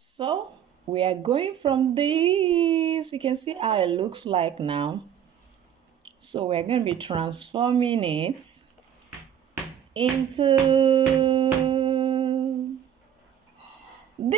So we are going from this. You can see how it looks like now. So we're going to be transforming it into this.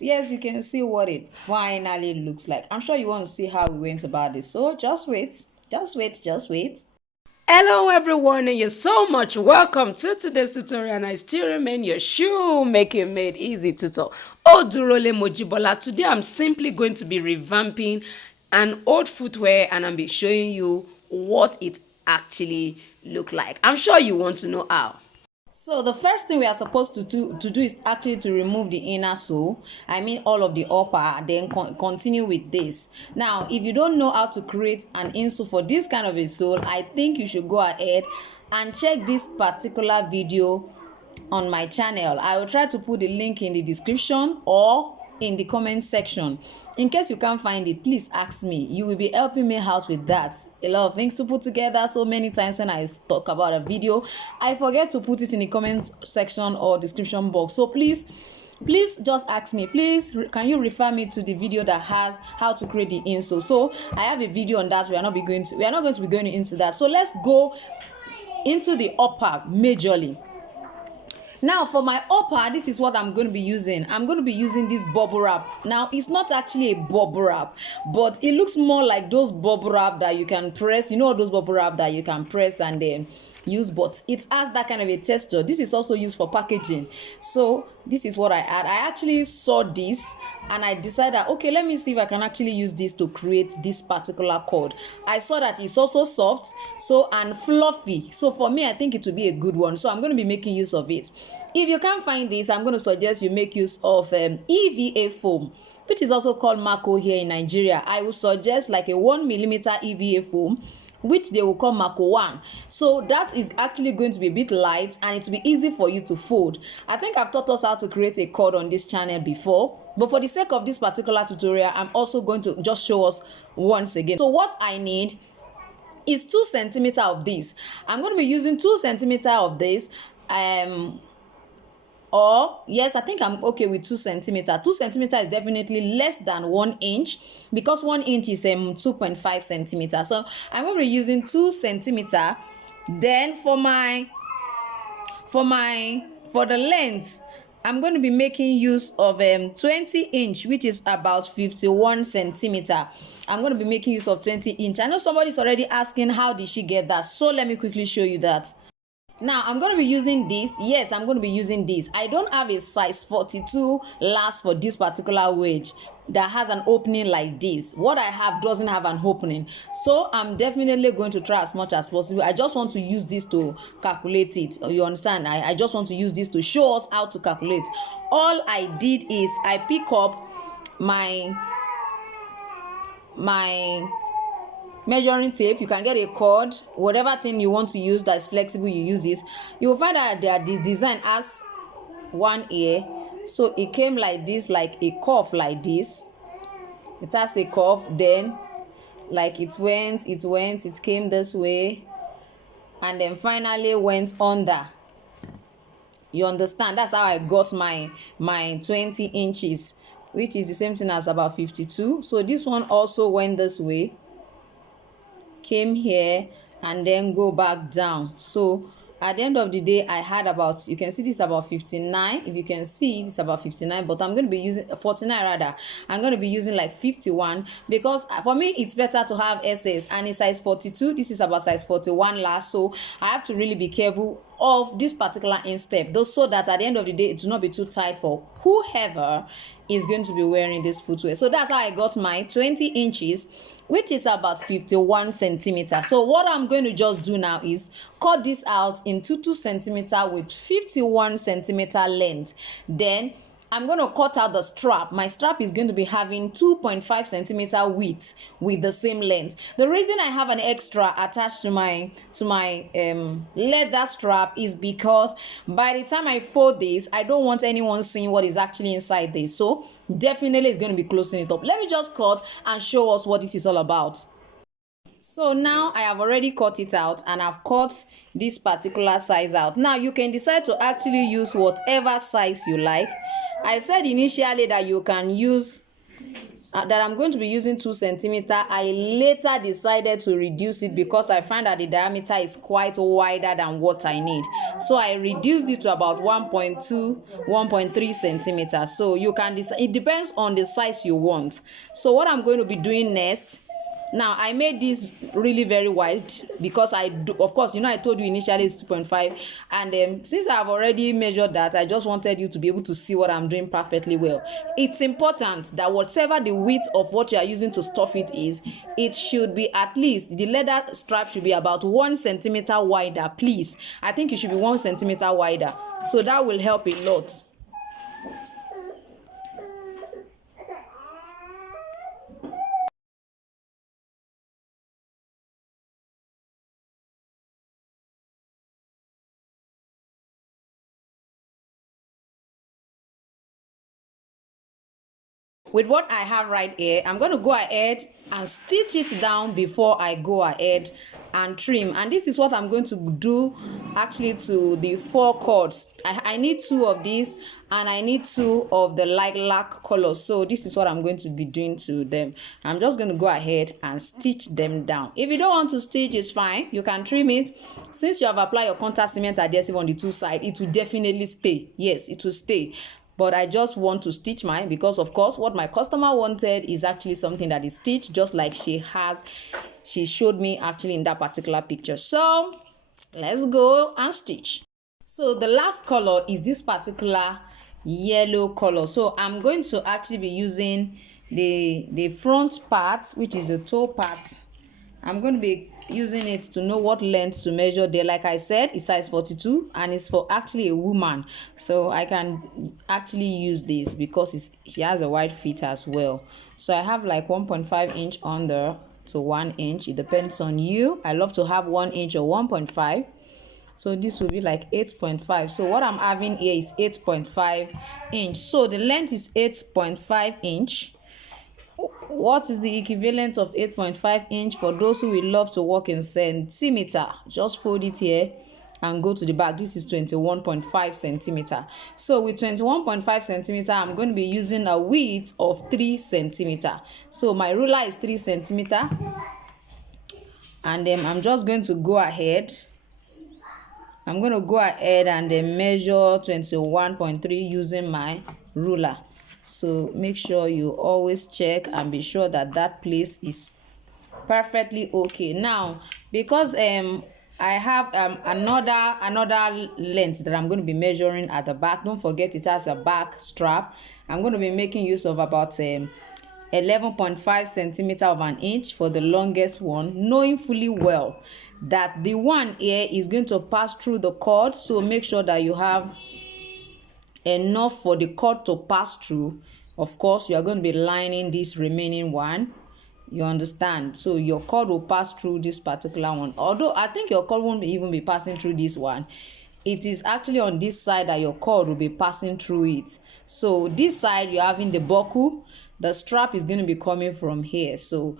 Yes, you can see what it finally looks like. I'm sure you want to see how we went about this. So just wait. Just wait. Just wait. Hello everyone, and you're so much welcome to today's tutorial, and I still remain your shoemaking made easy tutor Odurole Mojibola. Today I'm simply going to be revamping an old footwear, and I'll be showing you what it actually look like. I'm sure you want to know how. So the first thing we are supposed to do is actually to remove the inner sole. I mean all of the upper, then continue with this. Now, if you don't know how to create an insole for this kind of a sole, I think you should go ahead and check this particular video on my channel. I will try to put the link in the description or in the comment section. In case you can't find it, please ask me. You will be helping me out with that. A lot of things to put together. So many times when I talk about a video, I forget to put it in the comment section or description box. So please just ask me. Please, can you refer me to the video that has how to create the insole? So I have a video on that. We are not going to be going into that. So let's go into the upper majorly. Now for my upper, this is what I'm going to be using. I'm going to be using this bubble wrap. Now it's not actually a bubble wrap, but it looks more like those bubble wrap that you can press. You know those bubble wrap that you can press and then use, but it has that kind of a texture. This is also used for packaging. So this is what I had. I actually saw this and I decided, okay, let me see if I can actually use this to create this particular cord. I saw that it's also soft and fluffy. So for me, I think it will be a good one. So I'm going to be making use of it. If you can't find this, I'm going to suggest you make use of EVA foam, which is also called Mako here in Nigeria. I will suggest like a 1mm EVA foam, which they will call Mako 1. So that is actually going to be a bit light and it will be easy for you to fold. I think I've taught us how to create a cord on this channel before, but for the sake of this particular tutorial, I'm also going to just show us once again. So what I need is 2 centimeters of this. I'm going to be using 2 centimeters of this. Or yes, I think I'm okay with 2 centimeters. 2 centimeters is definitely less than 1 inch because 1 inch is 2.5 centimeters. So I'm going to be using 2 centimeters. Then for the length, I'm going to be making use of 20 inch, which is about 51 centimeters. I'm going to be making use of 20 inch. I know somebody's already asking how did she get that, so let me quickly show you that. Now I'm going to be using this. Yes, I'm going to be using this. I don't have a size 42 last for this particular wedge that has an opening like this. What I have doesn't have an opening, so I'm definitely going to try as much as possible. I just want to use this to calculate it. You understand? I just want to use this to show us how to calculate. All I did is I pick up my measuring tape. You can get a cord, whatever thing you want to use that is flexible, you use it. You will find that the design has one ear, so it came like this, like a cuff like this. It has a cuff, then like it came this way and then finally went under. You understand? That's how I got my 20 inches, which is the same thing as about 52. So this one also went this way, came here and then go back down. So at the end of the day, I had about, you can see this about 59. If you can see, this about 59, but I'm going to be using 49 rather. I'm going to be using like 51 because for me it's better to have SS, and it's size 42. This is about size 41 last, so I have to really be careful of this particular instep, though, so that at the end of the day it will not be too tight for whoever is going to be wearing this footwear. So that's how I got my 20 inches, which is about 51 centimeters. So what I'm going to just do now is cut this out into 2 centimeters with 51 centimeter length. Then I'm going to cut out the strap. My strap is going to be having 2.5 centimeter width with the same length. The reason I have an extra attached to my leather strap is because by the time I fold this, I don't want anyone seeing what is actually inside this. So definitely it's going to be closing it up. Let me just cut and show us what this is all about. So now I have already cut it out and I've cut this particular size out. Now you can decide to actually use whatever size you like. I said initially that you can use that I'm going to be using 2 centimeter. I later decided to reduce it because I find that the diameter is quite wider than what I need. So I reduced it to about 1.2, 1.3 centimeters. So you can decide, it depends on the size you want. So what I'm going to be doing next, now I made this really very wide because I do, of course, you know, I told you initially it's 2.5, and since I've already measured that, I just wanted you to be able to see what I'm doing perfectly well. It's important that whatever the width of what you are using to stuff it is, it should be at least, the leather strap should be about 1 centimeter wider, please. I think it should be 1 centimeter wider, so that will help a lot. With what I have right here, I'm going to go ahead and stitch it down before I go ahead and trim. And this is what I'm going to do actually to the 4 cords. I need 2 of these, and I need 2 of the lilac color. So this is what I'm going to be doing to them. I'm just going to go ahead and stitch them down. If you don't want to stitch, it's fine, you can trim it. Since you have applied your contact cement adhesive on the 2 sides, it will definitely stay. Yes, it will stay. But I just want to stitch mine because, of course, what my customer wanted is actually something that is stitched, just like she showed me actually in that particular picture. So let's go and stitch. So the last color is this particular yellow color. So I'm going to actually be using the front part, which is the toe part. I'm going to be using it to know what length to measure there. Like I said, it's size 42, and it's for actually a woman, so I can actually use this because she has a wide feet as well. So I have like 1.5 inch under to 1 inch. It depends on you. I love to have 1 inch or 1.5. So this will be like 8.5. So what I'm having here is 8.5 inch. So the length is 8.5 inch. What is the equivalent of 8.5 inch for those who will love to work in centimeter? Just fold it here and go to the back. This is 21.5 centimeter. So with 21.5 centimeter, I'm going to be using a width of 3 centimeter. So my ruler is 3 centimeter, and then I'm just going to go ahead. I'm going to go ahead and then measure 21.3 using my ruler. So make sure you always check and be sure that that place is perfectly okay. Now, because I have another length that I'm going to be measuring at the back. Don't forget it has a back strap. I'm going to be making use of about 11.5 centimeter of an inch for the longest one, knowing fully well that the one here is going to pass through the cord. So make sure that you have enough for the cord to pass through. Of course, you are going to be lining this remaining one, you understand. So your cord will pass through this particular one, although I think your cord won't even be passing through this one. It is actually on this side that your cord will be passing through it. So this side you're having the buckle, the strap is going to be coming from here. So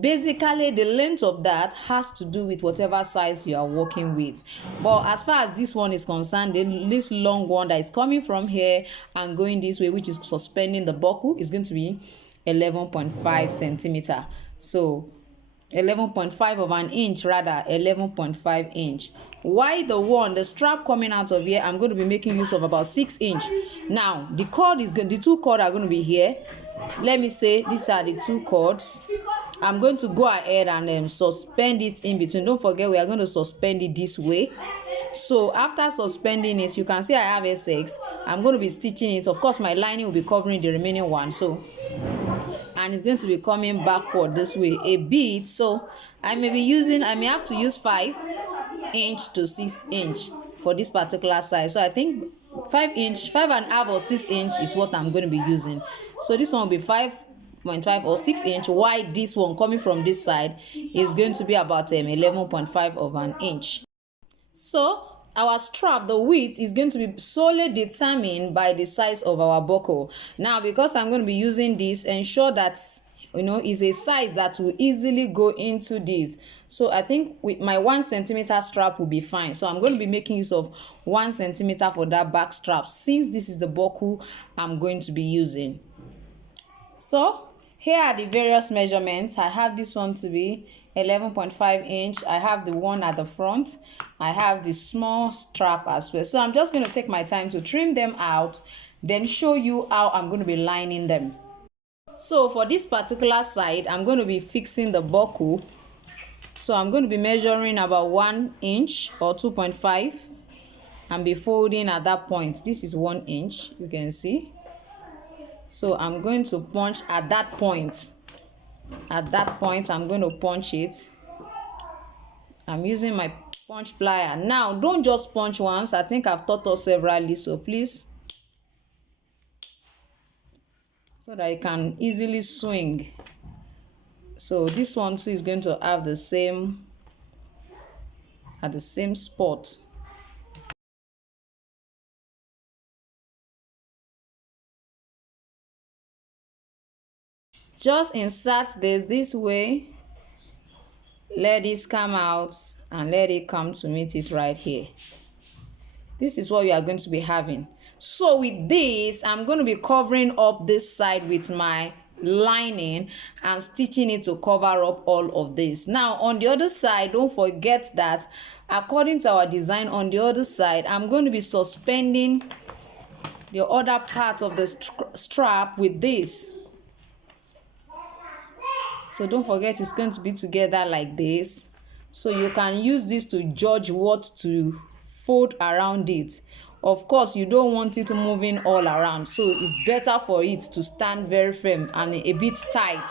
basically the length of that has to do with whatever size you are working with. But as far as this one is concerned, this long one that is coming from here and going this way, which is suspending the buckle, is going to be 11.5 centimeter. So 11.5 of an inch, rather 11.5 inch. Why the strap coming out of here, I'm going to be making use of about 6 inch. Now the cord is good, the 2 cords are going to be here. Let me say these are the 2 cords. I'm going to go ahead and suspend it in between. Don't forget, we are going to suspend it this way. So after suspending it, you can see I have S6. I'm going to be stitching it. Of course, my lining will be covering the remaining one. So, and it's going to be coming backward this way a bit. So I may have to use 5 inch to 6 inch for this particular size. So I think 5.5 or 6 inch is what I'm going to be using. So this one will be 5.5 or 6 inch, while this one coming from this side is going to be about 11.5 of an inch. So our strap, the width is going to be solely determined by the size of our buckle. Now, because I'm going to be using this, ensure that you know, is a size that will easily go into this. So I think with my 1 centimeter strap will be fine. So I'm going to be making use of 1 centimeter for that back strap, since this is the buckle I'm going to be using. So here are the various measurements. I have this one to be 11.5 inch. I have the one at the front. I have the small strap as well. So I'm just going to take my time to trim them out, then show you how I'm going to be lining them. So for this particular side, I'm going to be fixing the buckle. So I'm going to be measuring about 1 inch or 2.5 and be folding at that point. This is 1 inch, you can see. So I'm going to punch at that point. At that point, I'm going to punch it. I'm using my punch plier. Now, don't just punch once. I think I've taught us severally, so please, so that you can easily swing. So this one too is going to have the same, at the same spot. Just insert this way, let this come out, and let it come to meet it right here. This is what we are going to be having. So with this, I'm going to be covering up this side with my lining and stitching it to cover up all of this. Now on the other side, don't forget that according to our design on the other side, I'm going to be suspending the other part of the strap with this. So don't forget, it's going to be together like this. So you can use this to judge what to fold around it. Of course, you don't want it moving all around, so it's better for it to stand very firm and a bit tight.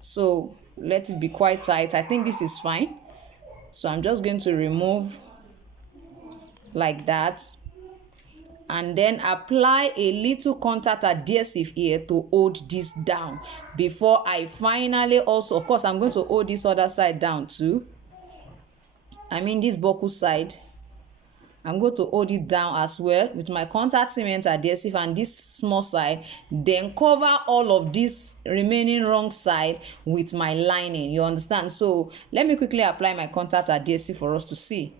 So let it be quite tight. I think this is fine. So I'm just going to remove like that, and then apply a little contact adhesive here to hold this down before I finally also, of course, I'm going to hold this other side down too. I mean this buckle side. I'm going to hold it down as well with my contact cement adhesive and this small side, then cover all of this remaining wrong side with my lining. You understand? So let me quickly apply my contact adhesive for us to see.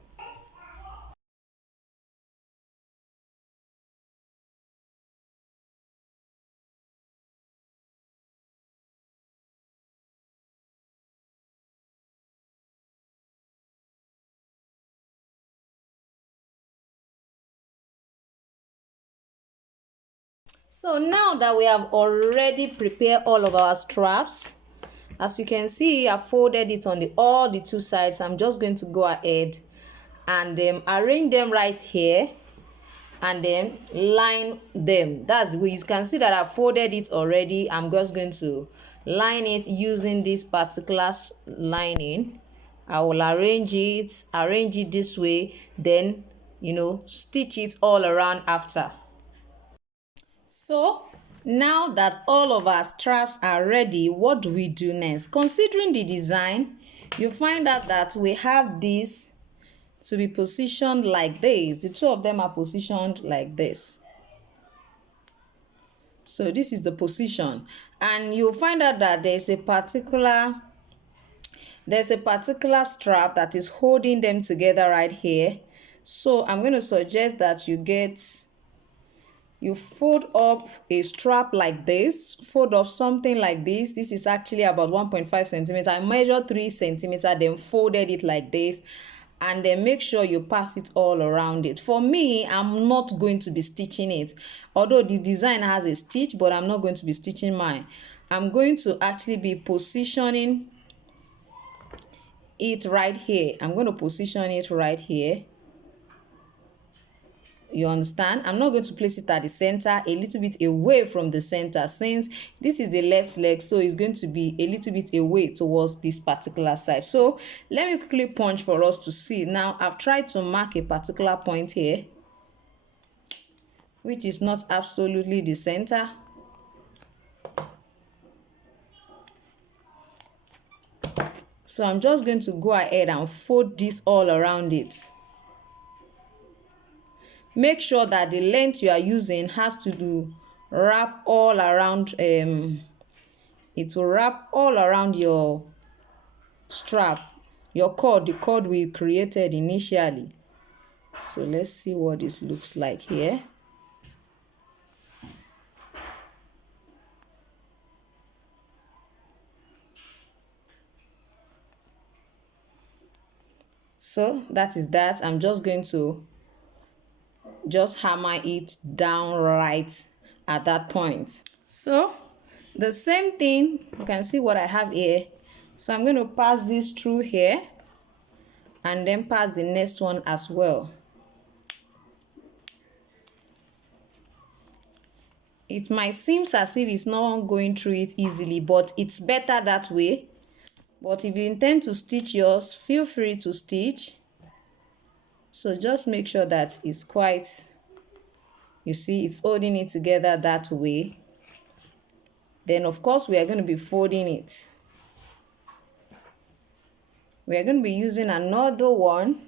So now that we have already prepared all of our straps, as you can see, I folded it on all the 2 sides. I'm just going to go ahead and arrange them right here and then line them. That's the way. You can see that I folded it already. I'm just going to line it using this particular lining. I will arrange it this way, then stitch it all around after. So now that all of our straps are ready, what do we do next? Considering the design, you find out that we have this to be positioned like this. The 2 of them are positioned like this. So this is the position, and you'll find out that there's a particular strap that is holding them together right here. So I'm going to suggest that you fold up a strap like this, fold up something like this. This is actually about 1.5 centimeter. I measured 3 centimeter, then folded it like this, and then make sure you pass it all around it. For me, I'm not going to be stitching it, although the design has a stitch, but I'm not going to be stitching mine. I'm going to actually be positioning it right here. I'm going to position it right here. You understand? I'm not going to place it at the center, a little bit away from the center, since this is the left leg, so it's going to be a little bit away towards this particular side. So let me quickly punch for us to see. Now I've tried to mark a particular point here, which is not absolutely the center. So I'm just going to go ahead and fold this all around it. Make sure that the length you are using has to wrap all around It will wrap all around your strap, your cord, the cord we created initially. So let's see what this looks like here. So that is that. I'm just going to just hammer it down right at that point. So the same thing, you can see what I have here. So I'm going to pass this through here and then pass the next one as well. It might seem as if it's not going through it easily, but it's better that way. But if you intend to stitch yours, feel free to stitch. So just make sure that it's quite, you see, it's holding it together that way. Then of course we are going to be folding it. We are going to be using another one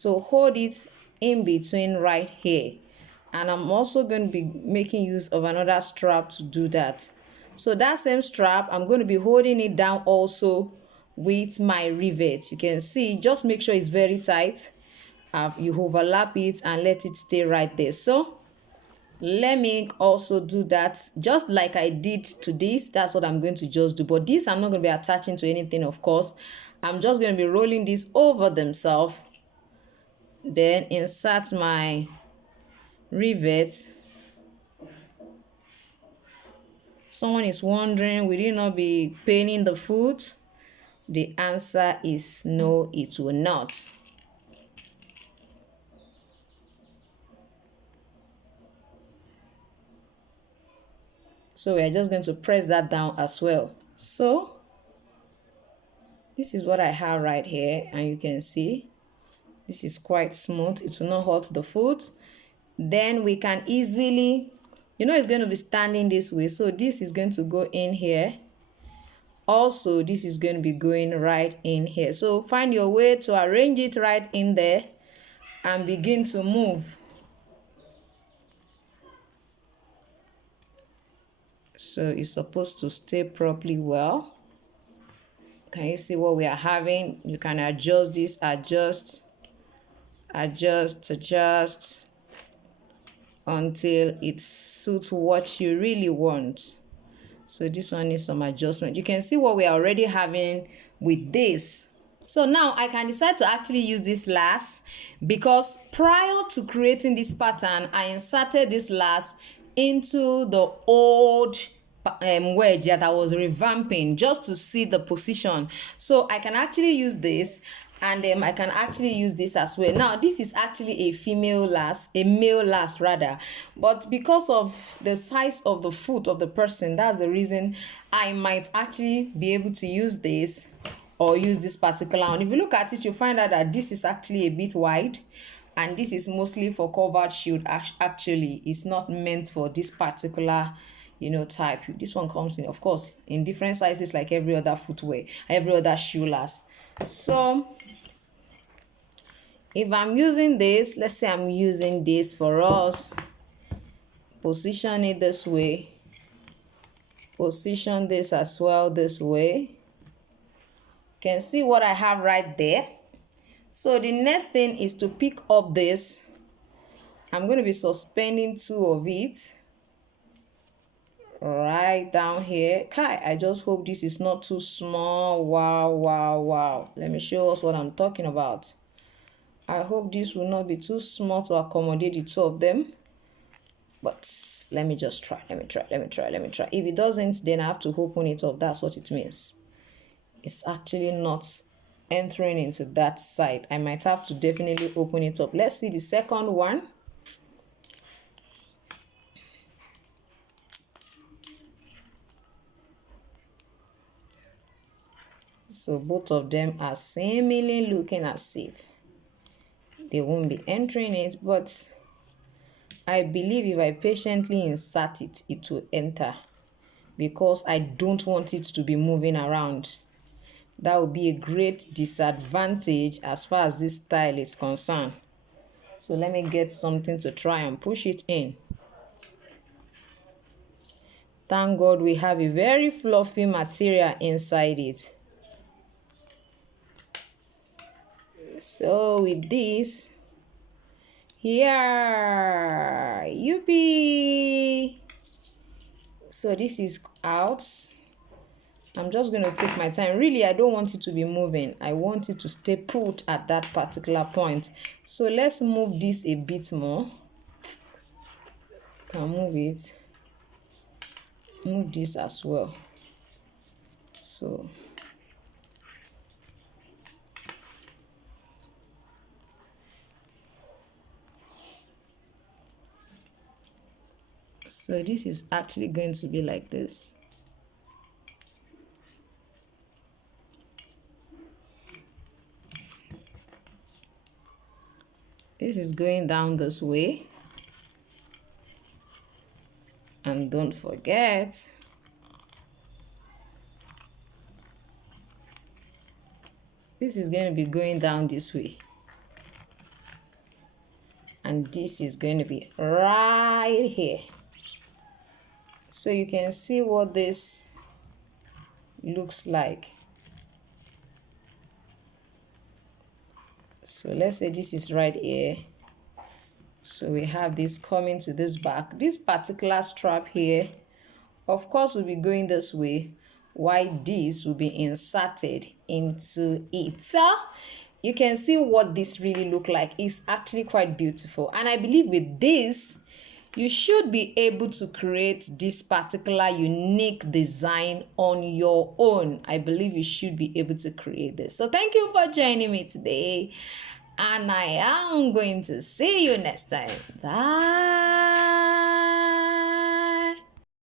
to hold it in between right here. And I'm also going to be making use of another strap to do that. So that same strap, I'm going to be holding it down also with my rivet. You can see, just make sure it's very tight. You overlap it and let it stay right there. So let me also do that just like I did to this. That's what I'm going to just do. But this I'm not going to be attaching to anything, of course. I'm just going to be rolling this over themselves. Then insert my rivet. Someone is wondering, will it not be paining the foot? The answer is no, it will not. So we are just going to press that down as well. So this is what I have right here, and you can see this is quite smooth. It will not hurt the foot. Then we can easily, you know, it's going to be standing this way, so this is going to go in here. Also this is going to be going right in here. So find your way to arrange it right in there and begin to move. So it's supposed to stay properly well. Can you see what we are having? You can adjust this, adjust until it suits what you really want. So this one needs some adjustment. You can see what we are already having with this. So now I can decide to actually use this last, because prior to creating this pattern, I inserted this last into the old wedge that I was revamping just to see the position. So I can actually use this, and I can actually use this as well. Now this is actually a female last, a male last rather, but because of the size of the foot of the person, that's the reason I might actually be able to use this or use this particular one. If you look at it, you'll find out that this is actually a bit wide, and this is mostly for covered shoe. Actually, it's not meant for this particular, you know, type. This one comes in, of course, in different sizes like every other footwear, every other shoe last. So if I'm using this, let's say I'm using this for us, position it this way, position this as well this way. You can see what I have right there. So the next thing is to pick up this. I'm going to be suspending two of it right down here. Kai, I just hope this is not too small. Wow. Let me show us what I'm talking about. I hope this will not be too small to accommodate the two of them. But let me just try. Let me try. If it doesn't, then I have to open it up. That's what it means. It's actually not entering into that side. I might have to definitely open it up. Let's see the second one. So both of them are seemingly looking as if they won't be entering it, but I believe if I patiently insert it, it will enter, because I don't want it to be moving around. That would be a great disadvantage as far as this style is concerned. So let me get something to try and push it in. Thank God we have a very fluffy material inside it. So with this, here, yippee! So this is out. I'm just going to take my time. Really, I don't want it to be moving. I want it to stay put at that particular point. So let's move this a bit more. Can move it. Move this as well. So this is actually going to be like this. This is going down this way. And don't forget, this is going to be going down this way. And this is going to be right here. So you can see what this looks like. So let's say this is right here. So we have this coming to this back. This particular strap here, of course, will be going this way, while this will be inserted into it. So you can see what this really look like. It's actually quite beautiful. And I believe with this, you should be able to create this particular unique design on your own. I believe you should be able to create this. So thank you for joining me today. And I am going to see you next time. Bye.